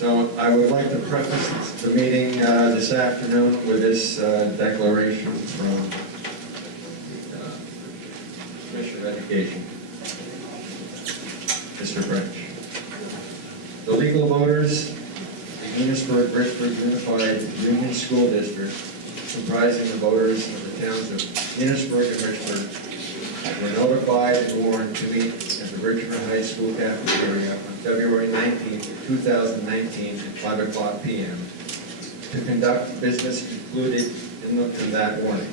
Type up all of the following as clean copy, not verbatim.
So I would like to preface the meeting this afternoon with this declaration from Commissioner of Education, Mr. French. The legal voters, the Enosburg-Richford Unified Union School District, comprising the voters of the towns of Enosburg and Richford, were notified and warned to meet at the Richford High School cafeteria on February 19, 2019 at 5 o'clock p.m. to conduct business included in that warning.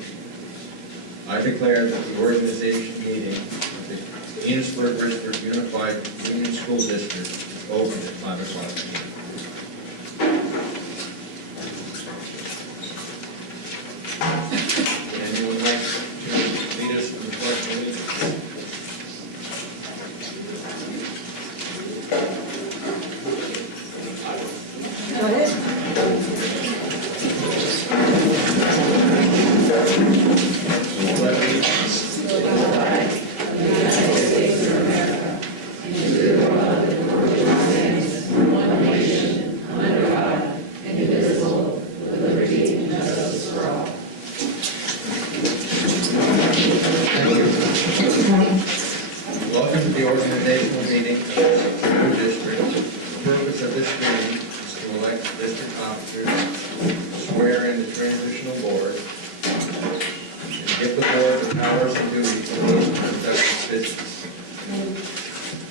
I declare that the organization meeting of the Enosburg-Richford Unified Union School District is open at 5 o'clock p.m. Anyone like to lead us in the pledge of allegiance? Go ahead. Welcome to the organizational meeting of the new district. The purpose of this meeting is to elect district officers, swear in the transitional board, and give the board the powers and duties to conduct its business.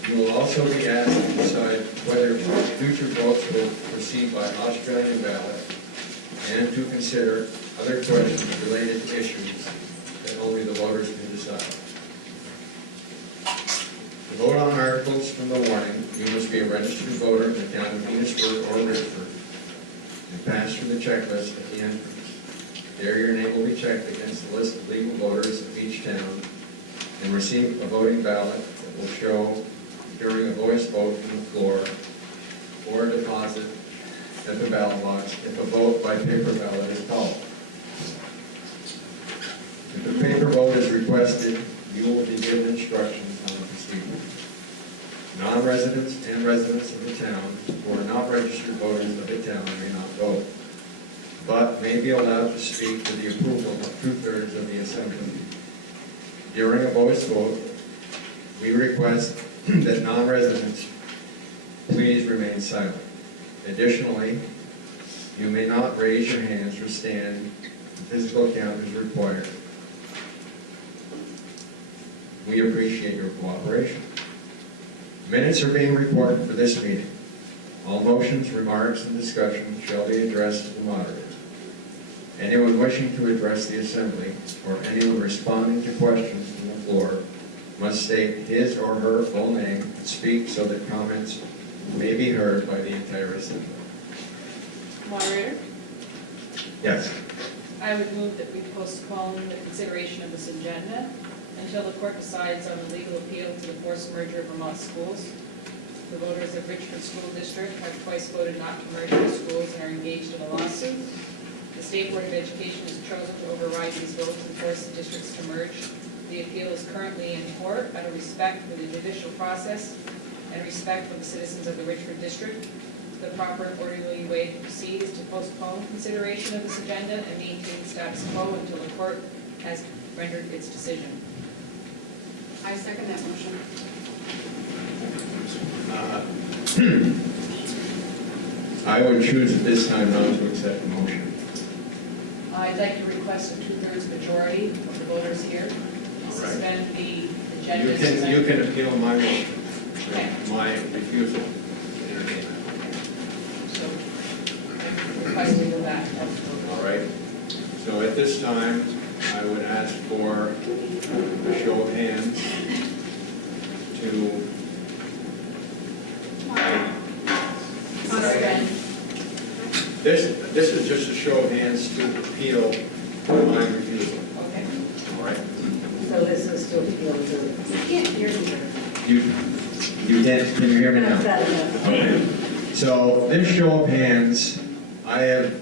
You will also be asked to decide whether future votes will proceed by Australian ballot and to consider other questions related to issues that only the voters can decide. To vote on articles from the warning, you must be a registered voter in the town of Enosburg or Richford and pass through the checklist at the entrance. There your name will be checked against the list of legal voters of each town and receive a voting ballot that will show during a voice vote from the floor or a deposit at the ballot box if a vote by paper ballot is called. If the paper vote is requested, you will be given instructions on the procedure. Non-residents and residents of the town who are not registered voters of the town may not vote, but may be allowed to speak with the approval of 2/3 of the assembly. During a voice vote, we request that non-residents please remain silent. Additionally, you may not raise your hands or stand. Physical count is required. We appreciate your cooperation. Minutes are being recorded for this meeting. All motions, remarks, and discussion shall be addressed to the moderator. Anyone wishing to address the assembly or anyone responding to questions from the floor must state his or her full name and speak so that comments may be heard by the entire assembly. Moderator, Yes. I would move that we postpone the consideration of this agenda until the court decides on the legal appeal to the forced merger of Vermont schools. The voters of Richford School District have twice voted not to merge the schools and are engaged in a lawsuit. The State Board of Education has chosen to override these votes and force the districts to merge. The appeal is currently in court. Out of respect for the judicial process and respect for the citizens of the Richford District, the proper orderly way to proceed is to postpone consideration of this agenda and maintain status quo until the court has rendered its decision. I second that motion. I would choose at this time not to accept the motion. I'd like to request a 2/3 majority of the voters here to All right. suspend the agenda. You can appeal my motion, Okay. my refusal to entertain that. So, request we go back. All right. So at this time, I would ask for a show of hands to This is just a show of hands to appeal my refusal. Okay. All right. So this is to appeal to. You can't hear me. You can you hear me now? That's bad enough. Okay. So this show of hands, I have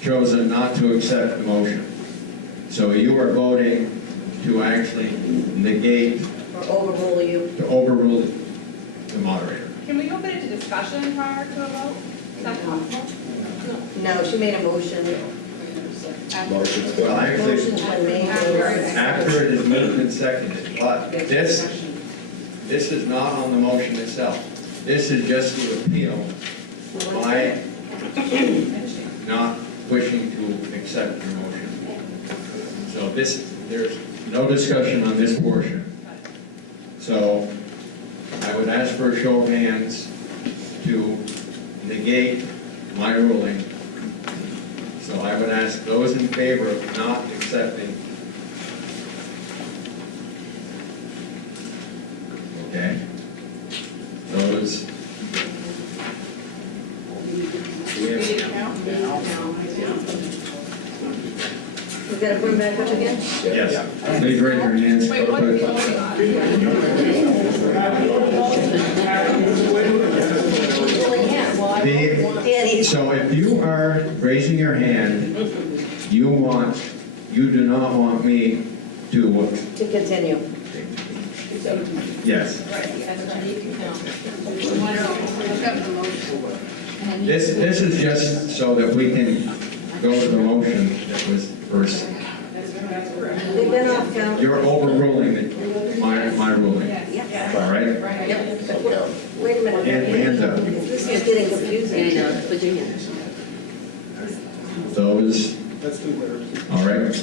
chosen not to accept the motion. So you are voting to actually negate, Or overrule you. to overrule the moderator. Can we open it to discussion prior to a vote? No, she made a motion. Motion's Well, done. actually, Motion's been made. after it is moved and seconded, but this is not on the motion itself. This is just to appeal by not wishing to accept your motion. So there's no discussion on this portion. So I would ask for a show of hands to negate my ruling. So I would ask those in favor of not accepting. Okay? Those. Do we have- We gotta put them back up again? Yes. Please raise your hands. Wait, what are we voting on? So if you are raising your hand, you do not want me to, To continue. yes. This is just so that we can go to the motion that was first. They've been off count. You're overruling my ruling, all right? Wait a minute. Hands up. This is getting confusing. Put your hands. Those, all right?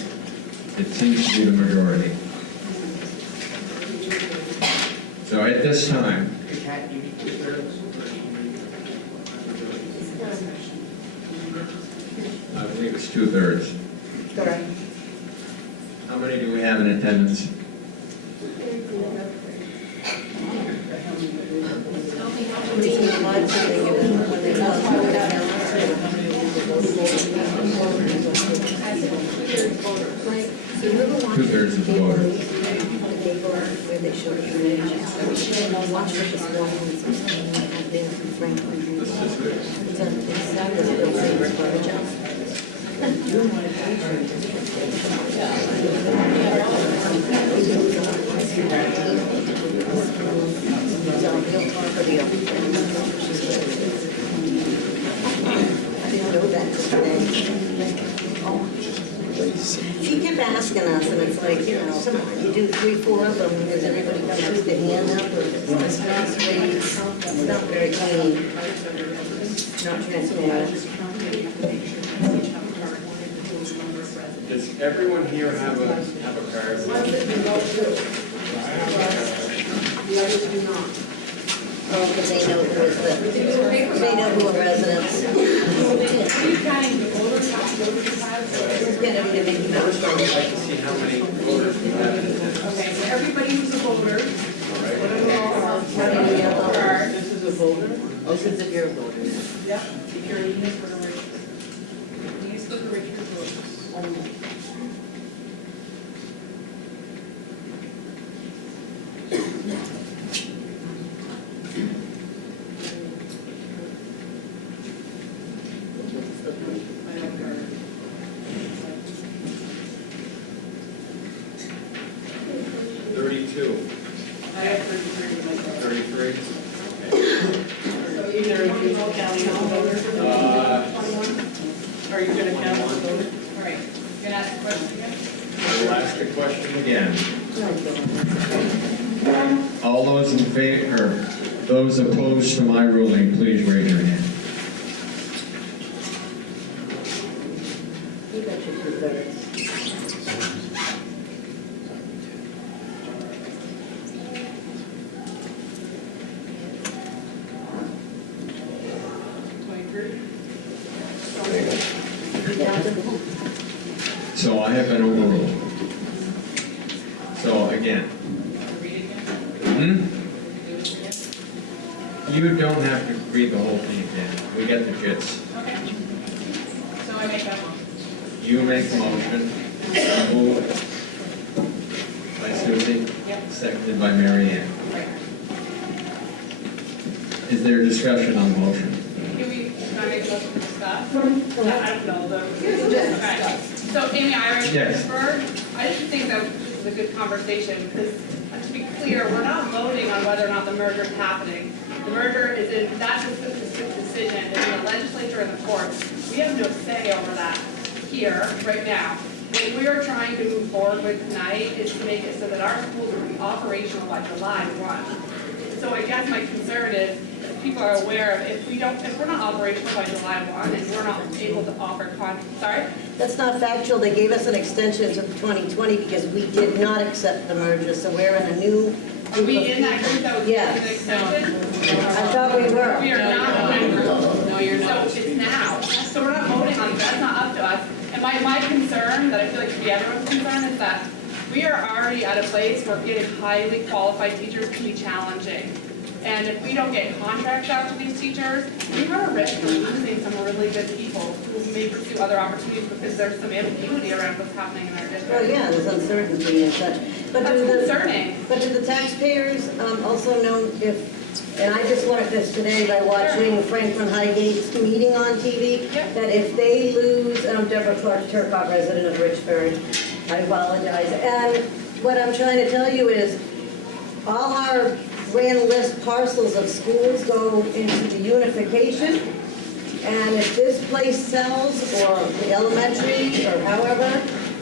It seems to be the majority. So at this time, I believe it's 2/3. Correct. How many do we have in attendance? Two-thirds of the voters. Where they show you. Watch her just walk in something out there in Franklin. It's a Bill Saber's garbage house. It's on Bill property. I didn't know that today. She kept asking us, and it's like, come on, you do 3, 4 of them, and then everybody comes to the hand up, or it's not very clean, not transparent. Does everyone here have a card? Oh, because they know who is they know who are residents. Who's gonna be the big mouse? I'd like to see how many voters we have in attendance. Okay, so everybody who's a voter, This is a voter? Oh, since if you're a voter. yeah, if you're a Enosburg-Richford voter. I have 33 myself. 33? So either if you count all voters or are you going to count all the voters? All right, you going to ask the question again? We'll ask the question again. All those in favor, those opposed to my ruling, please raise your hand. You got your 2/3. So I have been overruled. So again, you don't have to read the whole thing again. We get the gist. Okay. So I make that motion. You make the motion, moved by Susie, Yep. seconded by Mary Ann. Right. Is there discussion on the motion? Can I make a motion to discuss? I don't know, though. Okay. So Amy Irish, Yes. Enosburg, I just think that this is a good conversation, because to be clear, we're not voting on whether or not the merger is happening. The merger is in, that's a decision, is in the legislature we have no say over that here, right now. What we are trying to move forward with tonight is to make it so that our schools will be operational by July 1. So I guess my concern is, if people are aware of, if we're not operational by July 1 and we're not able to offer sorry? That's not factual. They gave us an extension to 2020 because we did not accept the merger, so we're in a new Are group we of in that people. group that was Yes. given an extension? I thought we were. We are not in that group. No, you're not. So it's now. So we're not voting on it. That's not up to us. And my concern, that I feel like should be everyone's concern, is that we are already at a place where getting highly qualified teachers can be challenging. And if we don't get contracts out to these teachers, we run a risk of losing some really good people who may pursue other opportunities because there's some ambiguity around what's happening in our district. Well, yeah, there's uncertainty and such. But That's do concerning. But do the taxpayers also know if, and I just learned this today by watching Franklin Highgate's meeting on TV, Yep. that if they lose, Deborah Clark Turcott, resident of Richford, I apologize. And what I'm trying to tell you is, all our grand list parcels of schools go into the unification. And if this place sells, or the elementary, or however,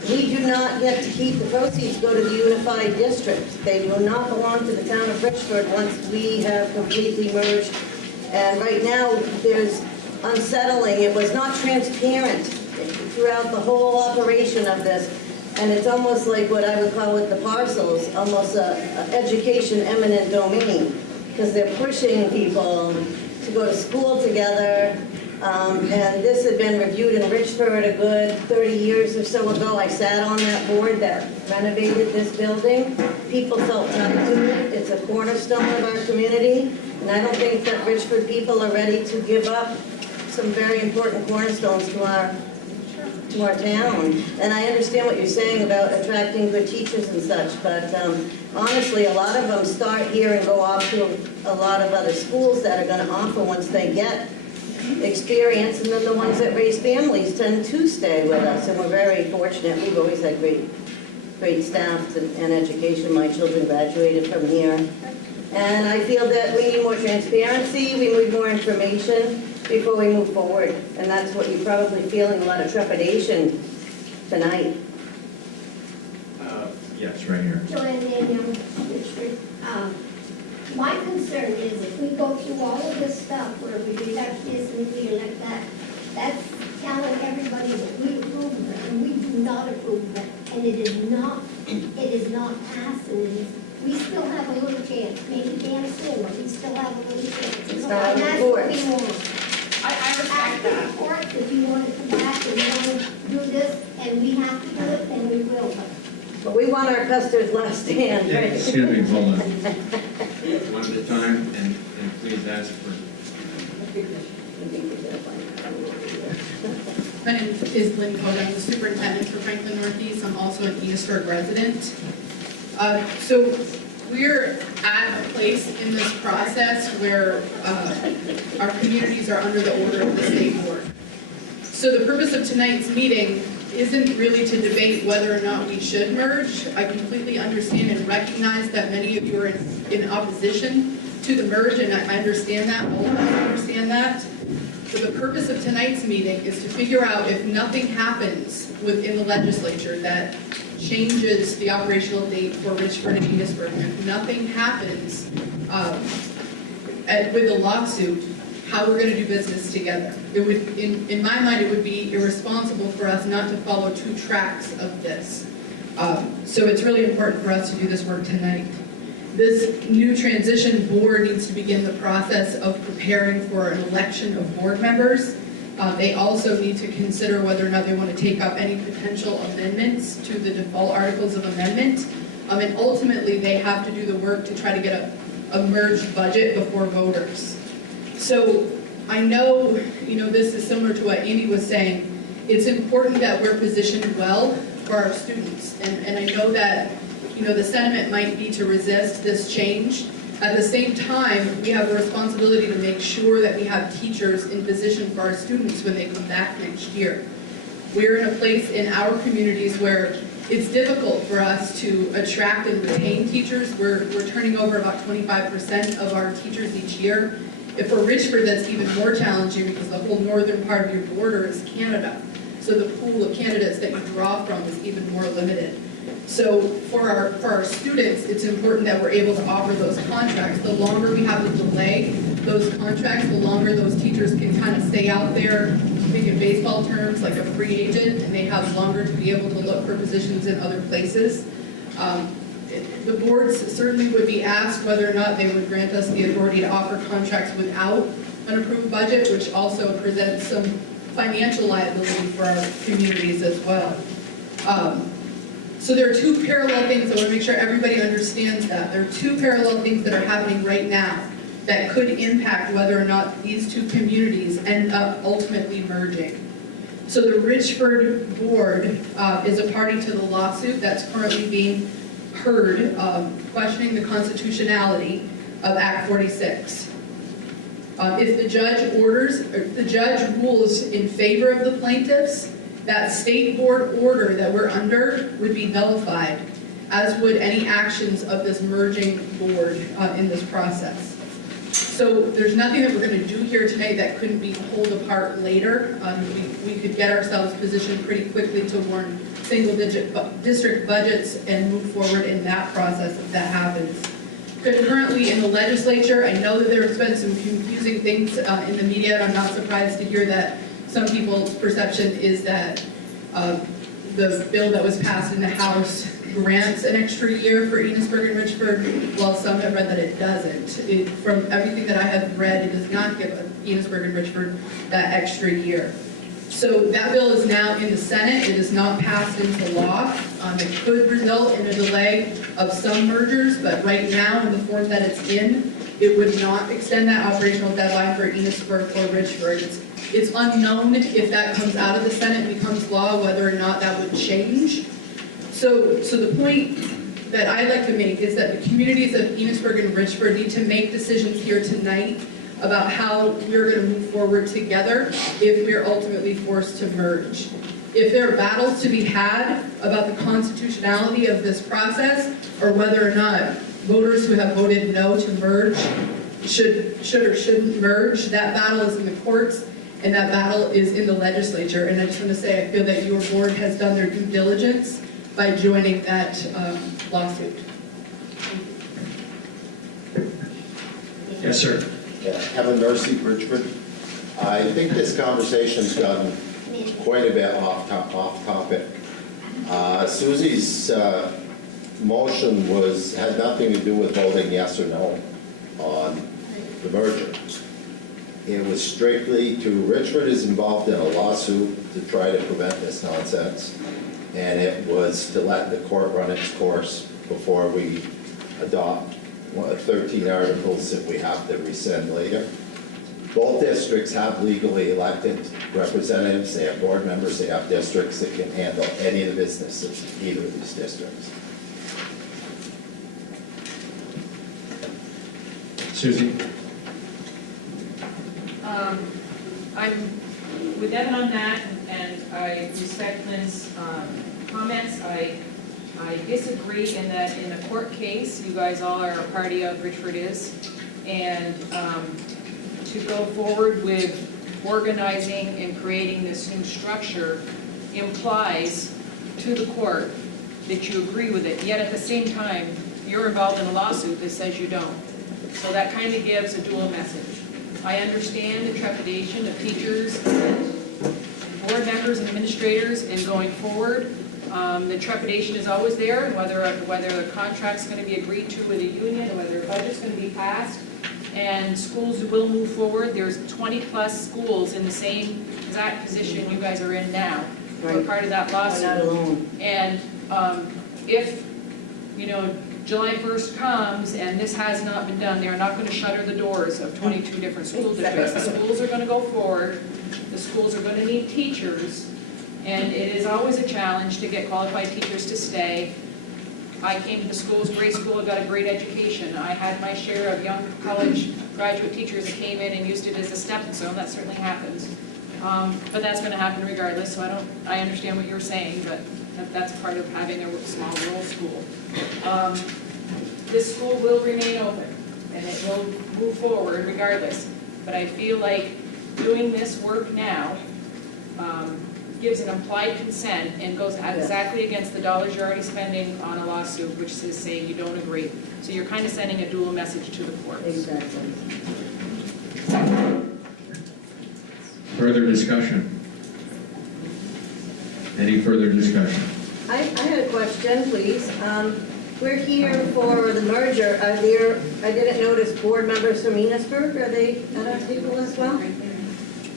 we do not get to keep the proceeds, go to the unified district. They do not belong to the town of Richford once we have completely merged. And right now, there's unsettling. It was not transparent throughout the whole operation of this. And it's almost like what I would call it the parcels, almost a education eminent domain, because they're pushing people to go to school together. And this had been reviewed in Richford a good 30 years or so ago. I sat on that board that renovated this building. People felt tied to it. It's a cornerstone of our community. And I don't think that Richford people are ready to give up some very important cornerstones to our town. And I understand what you're saying about attracting good teachers and such, but honestly, a lot of them start here and go off to a lot of other schools that are going to offer once they get experience, and then the ones that raise families tend to stay with us, and we're very fortunate. We've always had great staff and education. My children graduated from here. And I feel that we need more transparency, we need more information before we move forward. And that's what you're probably feeling, a lot of trepidation tonight. Yes, right here. Joanne Daniel, Richford. My concern is if we go through all of this stuff where we elect this and we elect that, that's telling everybody that we approve of it, and we do not approve of it, and it is not passed, and we still have a little chance. Maybe Dan soon, but we still have a little chance. It's not And that's what we want. I respect Ask that. the court if you want to come back and you want to do this, and we have to do it, then we will. But we want our customers last stand, right? Excuse me, hold on. One at a time, and please ask for. My name is Lynn Code. I'm the superintendent for Franklin Northeast. I'm also an Enosburg resident. So we're at a place in this process where our communities are under the order of the state board. So the purpose of tonight's meeting isn't really to debate whether or not we should merge. I completely understand and recognize that many of you are in opposition to the merge, and I understand that, all of us understand that. So the purpose of tonight's meeting is to figure out if nothing happens within the legislature that changes the operational date for Richford and Enosburg. If nothing happens with the lawsuit, how we're going to do business together. It would, in my mind, it would be irresponsible for us not to follow two tracks of this. So it's really important for us to do this work tonight. This new transition board needs to begin the process of preparing for an election of board members. They also need to consider whether or not they want to take up any potential amendments to the default articles of amendment. And ultimately, they have to do the work to try to get a merged budget before voters. So I know, this is similar to what Andy was saying. It's important that we're positioned well for our students. And I know that, the sentiment might be to resist this change. At the same time, we have a responsibility to make sure that we have teachers in position for our students when they come back next year. We're in a place in our communities where it's difficult for us to attract and retain teachers. We're turning over about 25% of our teachers each year. If for Richford, that's even more challenging because the whole northern part of your border is Canada. So the pool of candidates that you draw from is even more limited. So for our students, it's important that we're able to offer those contracts. The longer we have to delay those contracts, the longer those teachers can kind of stay out there, think in baseball terms, like a free agent, and they have longer to be able to look for positions in other places. The boards certainly would be asked whether or not they would grant us the authority to offer contracts without an approved budget, which also presents some financial liability for our communities as well. So there are two parallel things. I want to make sure everybody understands that. There are two parallel things that are happening right now that could impact whether or not these two communities end up ultimately merging. So the Richford board is a party to the lawsuit that's currently being heard, questioning the constitutionality of Act 46. If the judge rules in favor of the plaintiffs, that state board order that we're under would be nullified, as would any actions of this merging board in this process. So there's nothing that we're going to do here today that couldn't be pulled apart later. We could get ourselves positioned pretty quickly to warn single-digit district budgets and move forward in that process if that happens. Currently in the legislature, I know that there's been some confusing things in the media, and I'm not surprised to hear that some people's perception is that the bill that was passed in the House grants an extra year for Enosburg-Richford, while some have read that it doesn't. From everything that I have read, it does not give Enosburg-Richford that extra year. So that bill is now in the Senate. It is not passed into law. It could result in a delay of some mergers, but right now, in the form that it's in, it would not extend that operational deadline for Enosburg or Richford. It's unknown if that comes out of the Senate and becomes law, whether or not that would change. So the point that I'd like to make is that the communities of Enosburg and Richford need to make decisions here tonight about how we're going to move forward together if we're ultimately forced to merge. If there are battles to be had about the constitutionality of this process, or whether or not voters who have voted no to merge should or shouldn't merge, that battle is in the courts, and that battle is in the legislature. And I just want to say, I feel that your board has done their due diligence by joining that lawsuit. Yes, sir. Yeah, Kevin Mercy, Richford. I think this conversation's gotten quite a bit off topic. Susie's motion had nothing to do with voting yes or no on the merger. It was strictly Richford is involved in a lawsuit to try to prevent this nonsense, and it was to let the court run its course before we adopt 13 articles that we have to rescind later. Both districts have legally elected representatives, they have board members, they have districts that can handle any of the businesses in either of these districts. Susie? I'm with Evan on that, and I respect Lynn's comments. I disagree in that in the court case, you guys all are a party of, Richford is, and to go forward with organizing and creating this new structure implies to the court that you agree with it, yet at the same time, you're involved in a lawsuit that says you don't. So that kind of gives a dual message. I understand the trepidation of teachers and board members and administrators in going forward. The trepidation is always there, whether the contract's going to be agreed to with a union or whether a budget's going to be passed. And schools will move forward. There's 20-plus schools in the same exact position you guys are in now. We're part of that lawsuit. We're not alone. And if, July 1st comes and this has not been done, they're not going to shutter the doors of 22 different school districts. The schools are going to go forward. The schools are going to need teachers. And it is always a challenge to get qualified teachers to stay. I came to the schools, grade school, I got a great education. I had my share of young college graduate teachers that came in and used it as a stepping stone. That certainly happens. But that's going to happen regardless, so I understand what you're saying, but that's part of having a small rural school. This school will remain open, and it will move forward regardless. But I feel like doing this work now gives an implied consent and goes exactly against the dollars you're already spending on a lawsuit, which is saying you don't agree. So you're kind of sending a dual message to the courts. Exactly. Further discussion? Any further discussion? I had a question, please. We're here for the merger. Are there, I didn't notice board members from Enosburg. Are they at our table as well?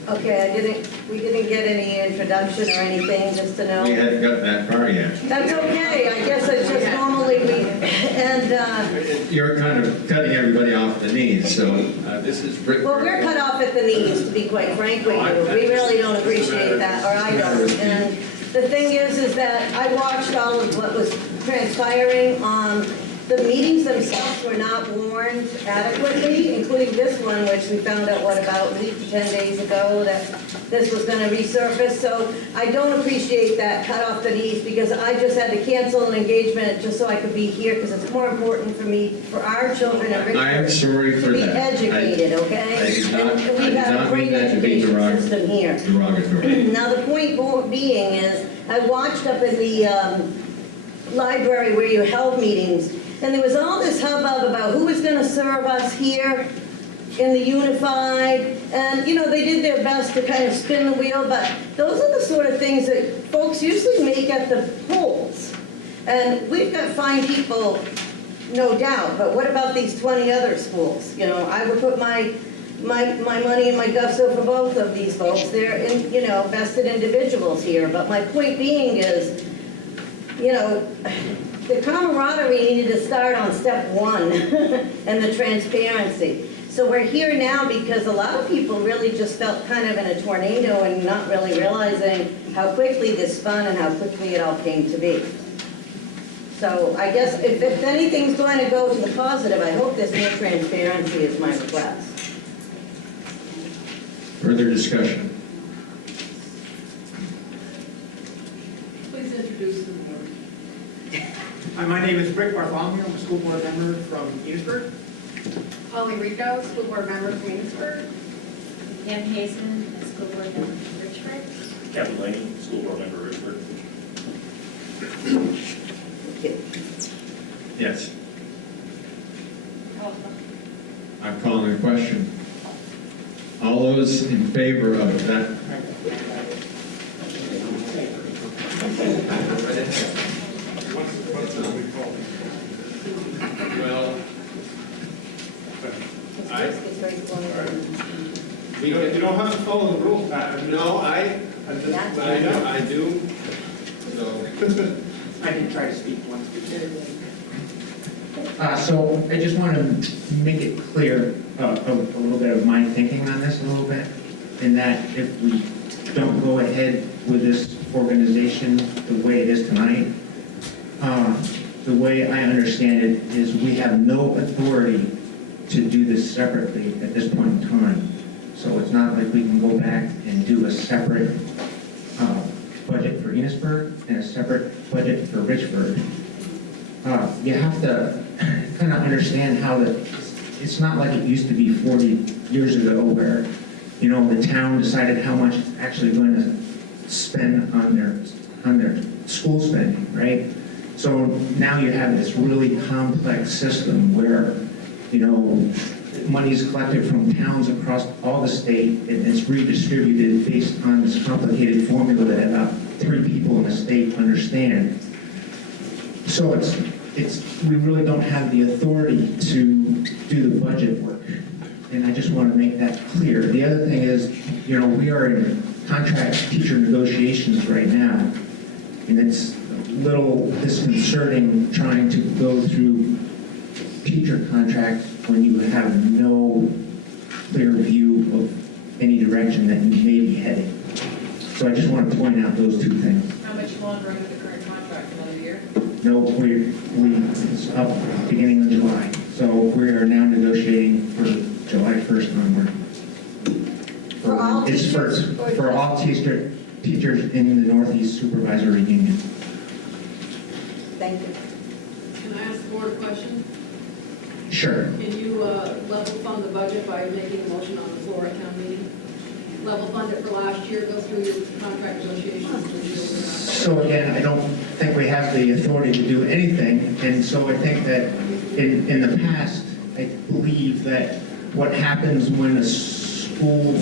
Okay, we didn't get any introduction or anything, just to know. We hadn't got that far yet. That's okay. I guess it's just normally and, You're kind of cutting everybody off the knees, so this is... well, we're cut off at the knees, to be quite frank with you. We really don't appreciate that, or I don't. And the thing is that I watched all of what was transpiring. The meetings themselves were not warned adequately, including this one, which we found out, about a week to 10 days ago, that this was going to resurface. So I don't appreciate that cut off the knees, because I just had to cancel an engagement just so I could be here, because it's more important for me, for our children at Richford, I am sorry for to be that. educated, okay? I did not We have a great mean that to be education system here. derogatory. Now, the point being is, I watched up in the library where you held meetings, and there was all this hubbub about who was going to serve us here in the unified, and, you know, they did their best to kind of spin the wheel, but those are the sort of things that folks usually make at the polls. And we've got fine people, no doubt, but what about these 20 other schools? You know, I would put my money in my gusto for both of these folks. They're, vested individuals here, but my point being is, the camaraderie needed to start on step one and the transparency. So we're here now because a lot of people really just felt kind of in a tornado and not really realizing how quickly this spun and how quickly it all came to be. So I guess if anything's going to go to the positive, I hope there's more transparency is my request. Further discussion? Please introduce the board. Hi, my name is Rick Bartholomew. I'm a school board member from Enosburg. Holly Rico, school board member from Enosburg. Pam Hazen, school board member from Richford. Kevin Laney, school board member, Richford. Yes. I'm calling a question. All those in favor of that? Well, You don't have to follow the rules, Pat. no, I do. So, I didn't try to speak once. So I just want to make it clear a little bit of my thinking on this a little bit, in that if we don't go ahead with this organization the way it is tonight, the way I understand it is we have no authority to do this separately at this point in time. So it's not like we can go back and do a separate budget for Enosburg and a separate budget for Richford. You have to kind of understand how it's not like it used to be 40 years ago where, the town decided how much it's actually going to spend on their school spending, right? So now you have this really complex system where, money is collected from towns across all the state, and it's redistributed based on this complicated formula that about 3 people in the state understand. So we really don't have the authority to do the budget work, and I just want to make that clear. The other thing is, we are in contract teacher negotiations right now, and it's a little disconcerting trying to go through teacher contracts when you have no clear view of any direction that you may be heading. So I just want to point out those 2 things. How much longer under the current contract? Another year? No, it's up beginning of July. So we are now negotiating for July 1st onward. For all It's teachers? for all teachers in the Northeast Supervisory Union. Thank you. Can I ask the board a question? Sure. Can you level fund the budget by making a motion on the floor at town meeting? Level fund it for last year, go through your contract negotiations. So again, I don't think we have the authority to do anything, and so I think that in the past, I believe that what happens when a school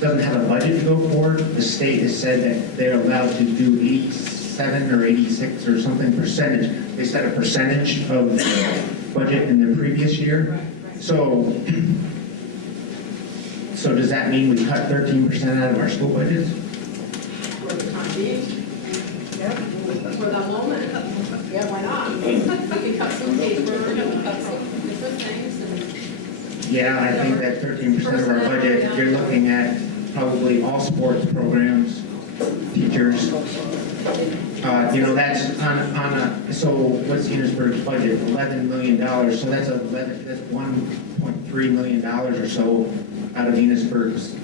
doesn't have a budget to go forward, the state has said that they're allowed to do 87 or 86 or something percentage. They set a percentage of the budget in the previous year. So does that mean we cut 13% out of our school budgets? For the time being. For the moment. Yeah, why not? We can cut some paper, we can cut some different things. And Yeah, I think that 13% of our budget, you're looking at probably all sports programs, teachers. That's on a, so what's Enosburg's budget? $11 million, so that's $1.3 million or so out of Enosburg's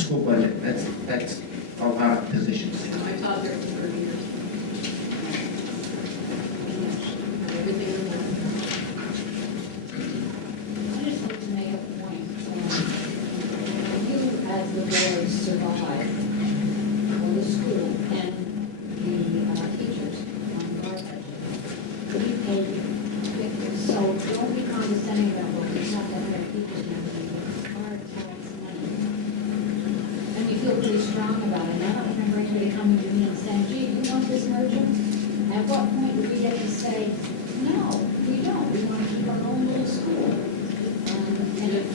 school budget. That's a lot of positions. I taught there for 30 years. Everything in there. I just want to make a point. You, as the board, survive for the school and the teachers on our budget. We pay victims, so don't be condescending about what we have to hire teachers now. It's our tax money. And we feel pretty strong about it. I don't remember anybody coming to me and saying, gee, you want this merger? At what point would we get to say, no, we don't. We want to keep our own little school. And if,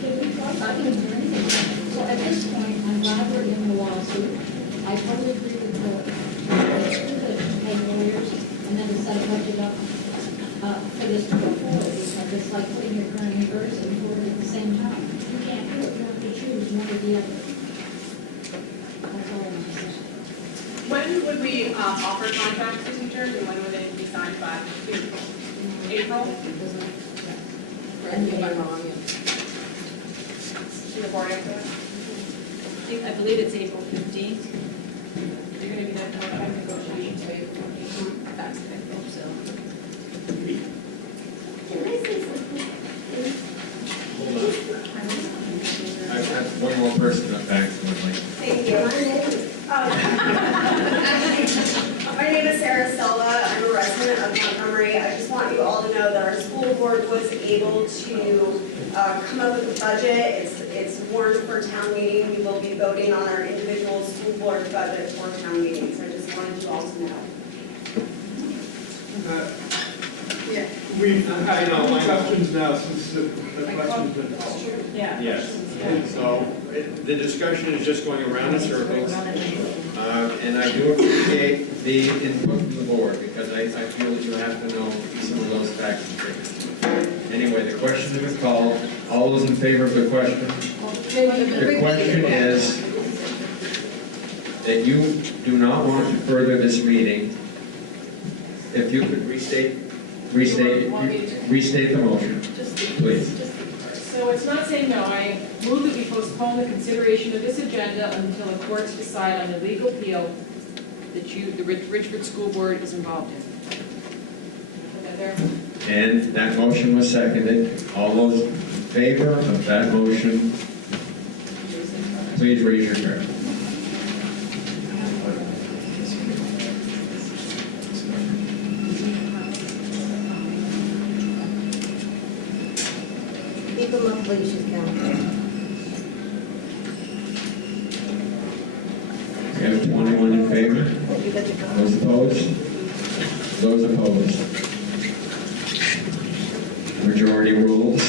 should we try to do anything? So at this point, I'm glad we're in the lawsuit. I totally agree with the, pay lawyers and then to set a budget up for this to go forward, because it's like putting your current university forward at the same time. You can't do it. You have to choose one or the other. That's all I'm saying. When would we offer contracts to teachers, and when would they be signed by? April? Correct me if I'm wrong. Should the board answer that? I believe it's April 15th. You're going to be that contract negotiations by April 15th. That's, I hope so. Can I say something? I've got one more person up back who would like. Thank you. My name is Sarah Silva. I'm a resident of Montgomery. I just want you all to know that our school board was able to come up with a budget. It's warned for town meeting. We will be voting on our individual school board budget for town meetings. I just wanted you all to know. Yeah. My questions now, since the question's been called. Yeah. Yes. So the discussion is just going around in circles. And I do appreciate the input from the board, because I feel that you have to know some of those facts and figures. Anyway, the question has been called. All those in favor of the question? The question is that you do not want to further this meeting. If you could restate the motion, please. So it's not saying no. I move that we postpone the consideration of this agenda until the courts decide on the legal appeal that the Richford School Board is involved in. Put that there. And that motion was seconded. All those in favor of that motion, please raise your card. Keep them up, please, she's counting. We have 21 in favor. You got your card. Those opposed? Those opposed. Majority rules.